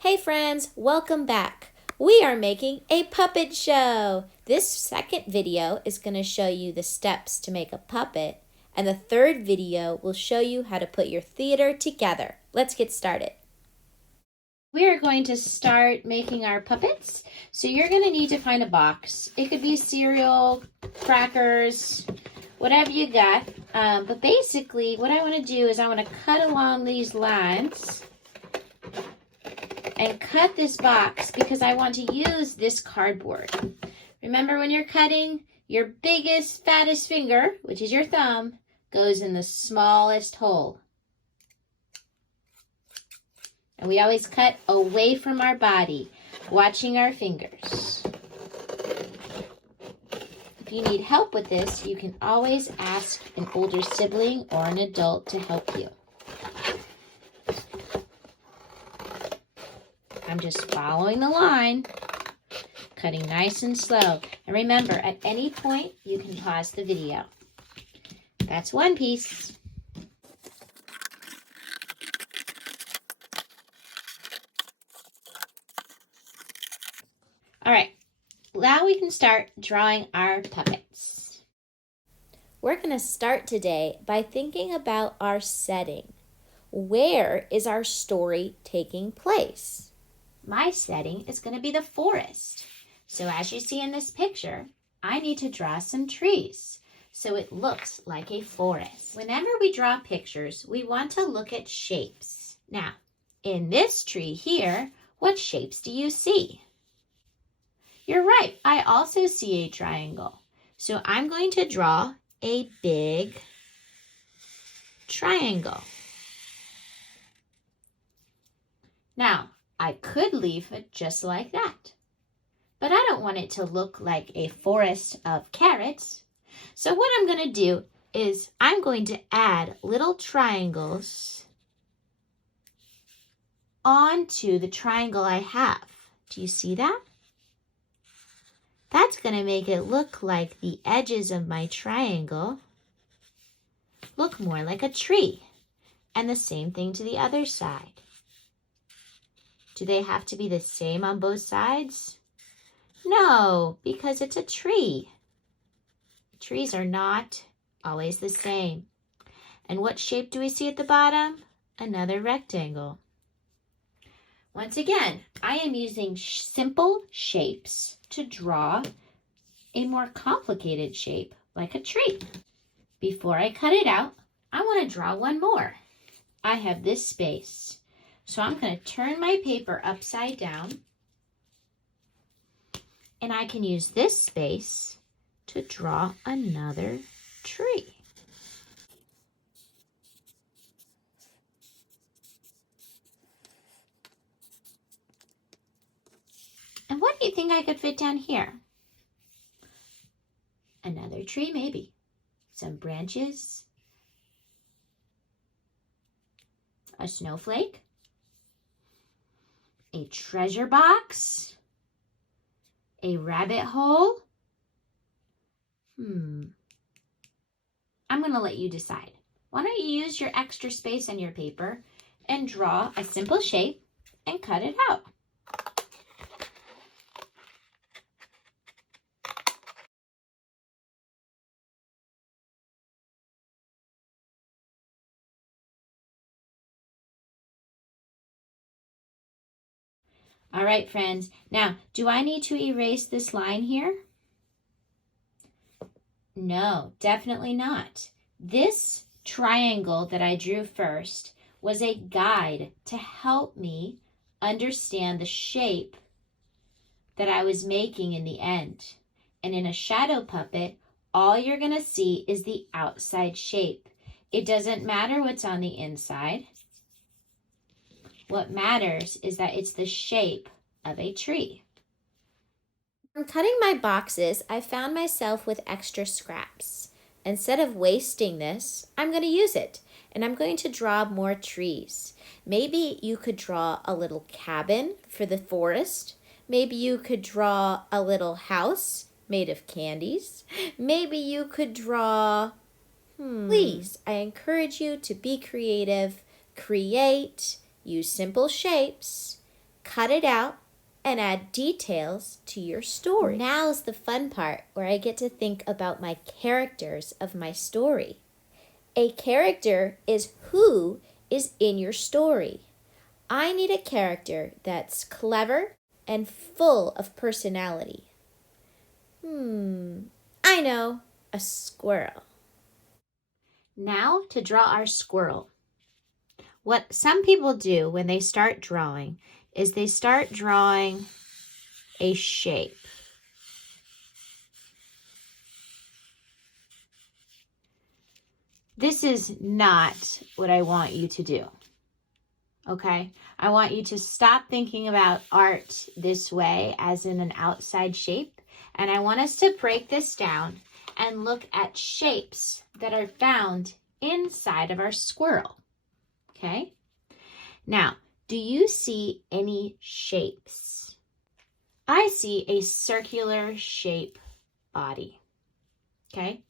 Hey friends, welcome back. We are making a puppet show. This second video is going to show you the steps to make a puppet, and the third video will show you how to put your theater together. Let's get started. We are going to start making our puppets. So you're going to need to find a box. It could be cereal, crackers, whatever you got. But basically what I want to do is I want to cut along these lines and cut this box because I want to use this cardboard. Remember, when you're cutting, your biggest, fattest finger, which is your thumb, goes in the smallest hole. And we always cut away from our body, watching our fingers. If you need help with this, you can always ask an older sibling or an adult to help you. I'm just following the line, cutting nice and slow. And remember, at any point, you can pause the video. That's one piece. All right, now we can start drawing our puppets. We're going to start today by thinking about our setting. Where is our story taking place? My setting is going to be the forest. So as you see in this picture, I need to draw some trees so it looks like a forest. Whenever we draw pictures, we want to look at shapes. Now, in this tree here, what shapes do you see? You're right, I also see a triangle. So I'm going to draw a big triangle. Now, I could leave it just like that, but I don't want it to look like a forest of carrots. So what I'm going to do is I'm going to add little triangles onto the triangle I have. Do you see that? That's going to make it look like the edges of my triangle look more like a tree. And the same thing to the other side. Do they have to be the same on both sides? No, because it's a tree. Trees are not always the same. And what shape do we see at the bottom? Another rectangle. Once again, I am using simple shapes to draw a more complicated shape like a tree. Before I cut it out, I want to draw one more. I have this space. So I'm going to turn my paper upside down, and I can use this space to draw another tree. And what do you think I could fit down here? Another tree, maybe. Some branches. A snowflake. A treasure box, a rabbit hole. I'm going to let you decide. Why don't you use your extra space on your paper and draw a simple shape and cut it out. All right, friends. Now, do I need to erase this line here? No, definitely not. This triangle that I drew first was a guide to help me understand the shape that I was making in the end. And in a shadow puppet, all you're going to see is the outside shape. It doesn't matter what's on the inside. What matters is that it's the shape of a tree. From cutting my boxes, I found myself with extra scraps. Instead of wasting this, I'm going to use it, and I'm going to draw more trees. Maybe you could draw a little cabin for the forest. Maybe you could draw a little house made of candies. Maybe you could draw... Please, I encourage you to be creative, create, use simple shapes, cut it out, and add details to your story. Now's the fun part where I get to think about my characters of my story. A character is who is in your story. I need a character that's clever and full of personality. I know, a squirrel. Now to draw our squirrel. What some people do when they start drawing is they start drawing a shape. This is not what I want you to do, okay? I want you to stop thinking about art this way as in an outside shape, and I want us to break this down and look at shapes that are found inside of our squirrel, okay? Now, do you see any shapes? I see a circular shape body, okay?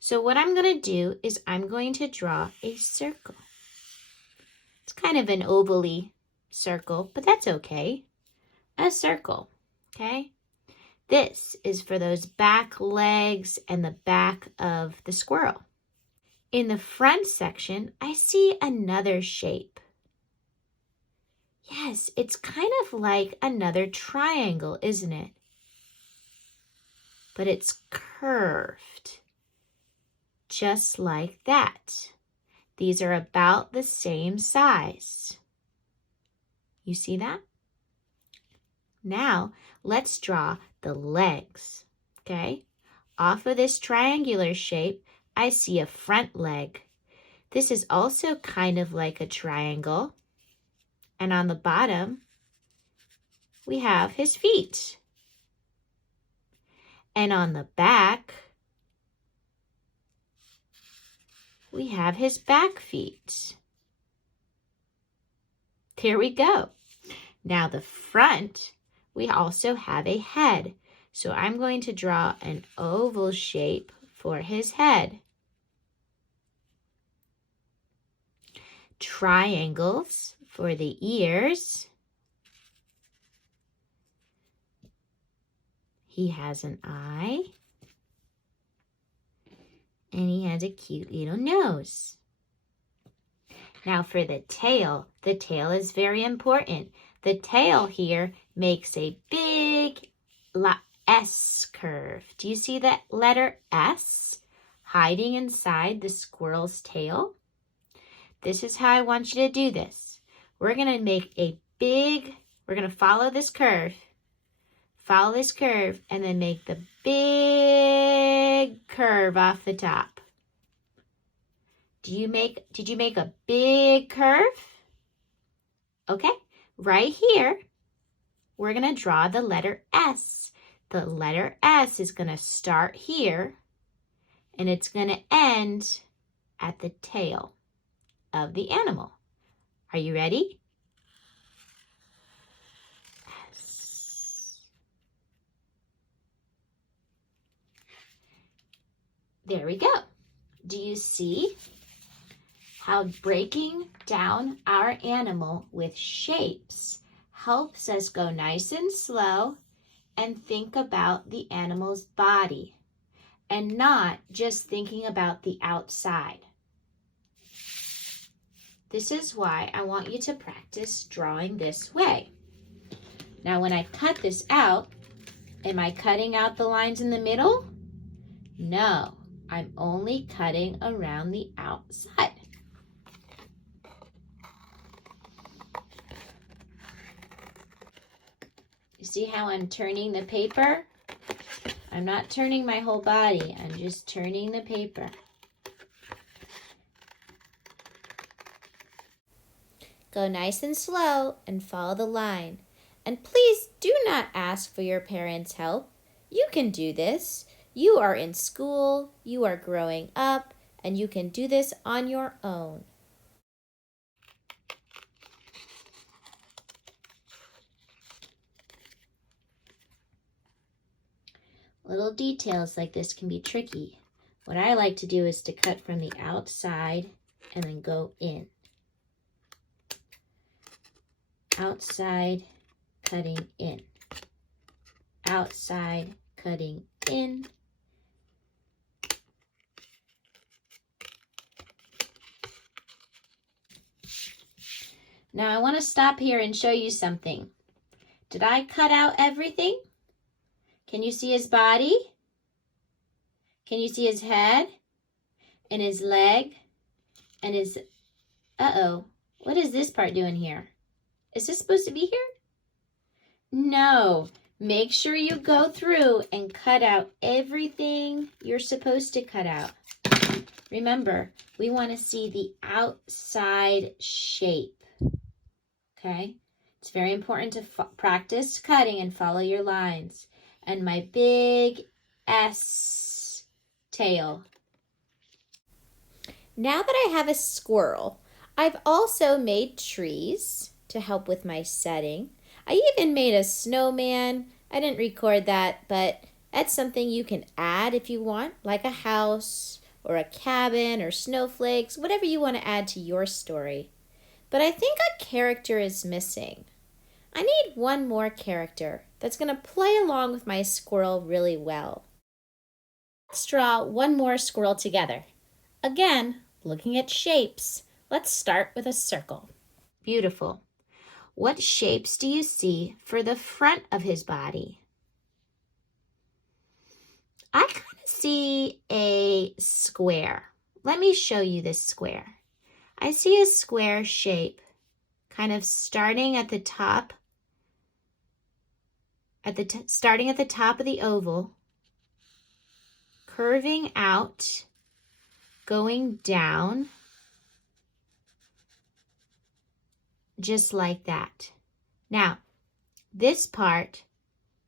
So what I'm going to do is I'm going to draw a circle. It's kind of an ovally circle, but that's okay. A circle, okay? This is for those back legs and the back of the squirrel. In the front section, I see another shape. Yes, it's kind of like another triangle, isn't it? But it's curved. Just like that. These are about the same size. You see that? Now, let's draw the legs, okay? Off of this triangular shape, I see a front leg. This is also kind of like a triangle. And on the bottom, we have his feet. And on the back, we have his back feet. There we go. Now the front, we also have a head. So I'm going to draw an oval shape for his head. Triangles for the ears. He has an eye. And he has a cute little nose. Now for the tail is very important. The tail here makes a big S curve. Do you see that letter S hiding inside the squirrel's tail? This is how I want you to do this. We're going to make we're going to follow this curve. Follow this curve and then make the big curve off the top. Did you make a big curve? Okay, right here, we're going to draw the letter S. The letter S is going to start here and it's going to end at the tail of the animal. Are you ready? There we go. Do you see how breaking down our animal with shapes helps us go nice and slow and think about the animal's body and not just thinking about the outside? This is why I want you to practice drawing this way. Now, when I cut this out, am I cutting out the lines in the middle? No. I'm only cutting around the outside. You see how I'm turning the paper? I'm not turning my whole body. I'm just turning the paper. Go nice and slow and follow the line. And please do not ask for your parents' help. You can do this. You are in school, you are growing up, and you can do this on your own. Little details like this can be tricky. What I like to do is to cut from the outside and then go in. Outside cutting in. Outside, cutting in. Now I want to stop here and show you something. Did I cut out everything? Can you see his body? Can you see his head and his leg and his, what is this part doing here? Is this supposed to be here? No. Make sure you go through and cut out everything you're supposed to cut out. Remember, we want to see the outside shape. Okay? It's very important to practice cutting and follow your lines. And my big S tail. Now that I have a squirrel, I've also made trees to help with my setting. I even made a snowman. I didn't record that, but that's something you can add if you want, like a house or a cabin or snowflakes, whatever you want to add to your story. But I think a character is missing. I need one more character that's going to play along with my squirrel really well. Let's draw one more squirrel together. Again, looking at shapes, let's start with a circle. Beautiful. What shapes do you see for the front of his body? I kind of see a square. Let me show you this square. I see a square shape kind of starting at the top, starting at the top of the oval, curving out, going down, just like that. Now, this part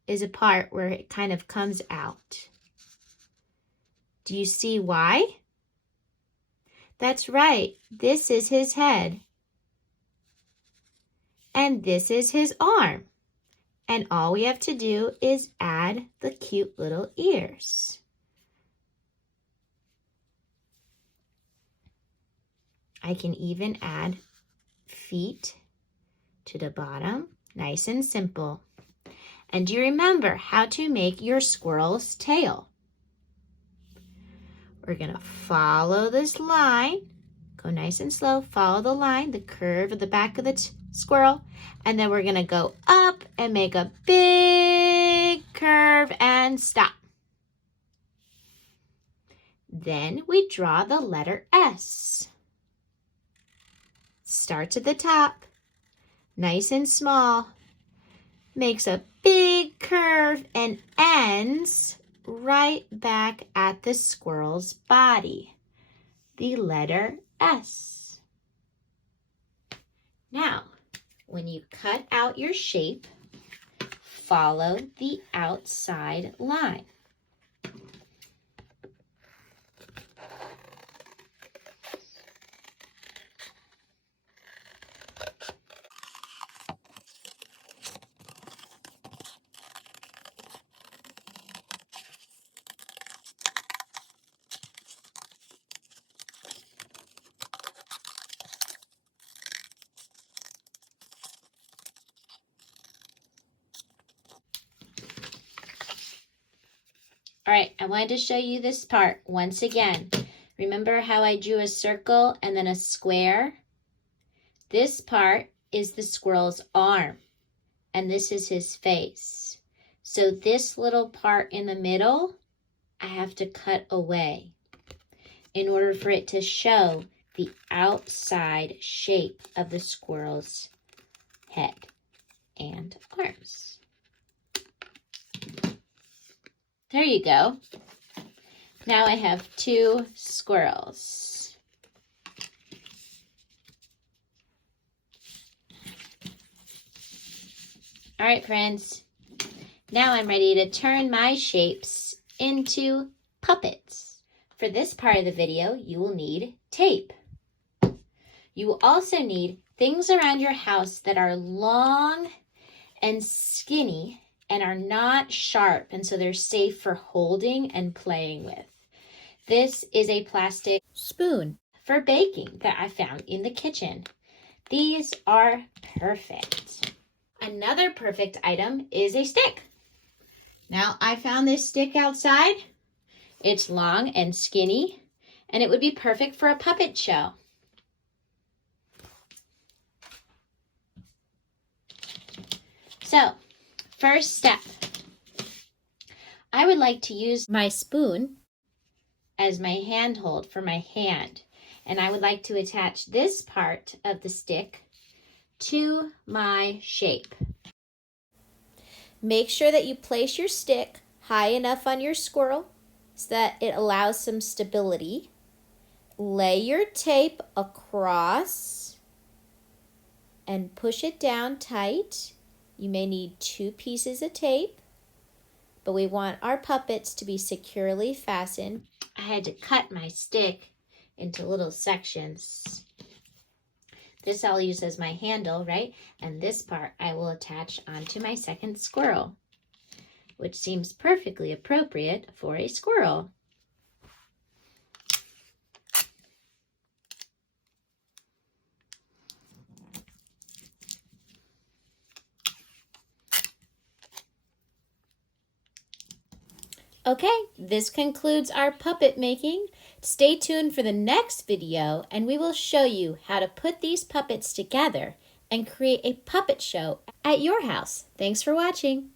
is a part where it kind of comes out. Do you see why? That's right. This is his head. And this is his arm. And all we have to do is add the cute little ears. I can even add feet to the bottom, nice and simple. And do you remember how to make your squirrel's tail? We're going to follow this line. Go nice and slow. Follow the line, the curve of the back of the squirrel. And then we're going to go up and make a big curve and stop. Then we draw the letter S. Starts at the top, nice and small, makes a big curve and ends right back at the squirrel's body, the letter S. Now, when you cut out your shape, follow the outside line. All right, I wanted to show you this part once again. Remember how I drew a circle and then a square? This part is the squirrel's arm, and this is his face. So this little part in the middle, I have to cut away in order for it to show the outside shape of the squirrel's head and arms. There you go. Now I have two squirrels. All right, friends. Now I'm ready to turn my shapes into puppets. For this part of the video, you will need tape. You will also need things around your house that are long and skinny and are not sharp, and so they're safe for holding and playing with. This is a plastic spoon for baking that I found in the kitchen. These are perfect. Another perfect item is a stick. Now, I found this stick outside. It's long and skinny, and it would be perfect for a puppet show. So, first step, I would like to use my spoon as my handhold for my hand, and I would like to attach this part of the stick to my shape. Make sure that you place your stick high enough on your squirrel so that it allows some stability. Lay your tape across and push it down tight. You may need 2 pieces of tape, but we want our puppets to be securely fastened. I had to cut my stick into little sections. This I'll use as my handle, right? And this part I will attach onto my second squirrel, which seems perfectly appropriate for a squirrel. Okay, this concludes our puppet making. Stay tuned for the next video and we will show you how to put these puppets together and create a puppet show at your house. Thanks for watching.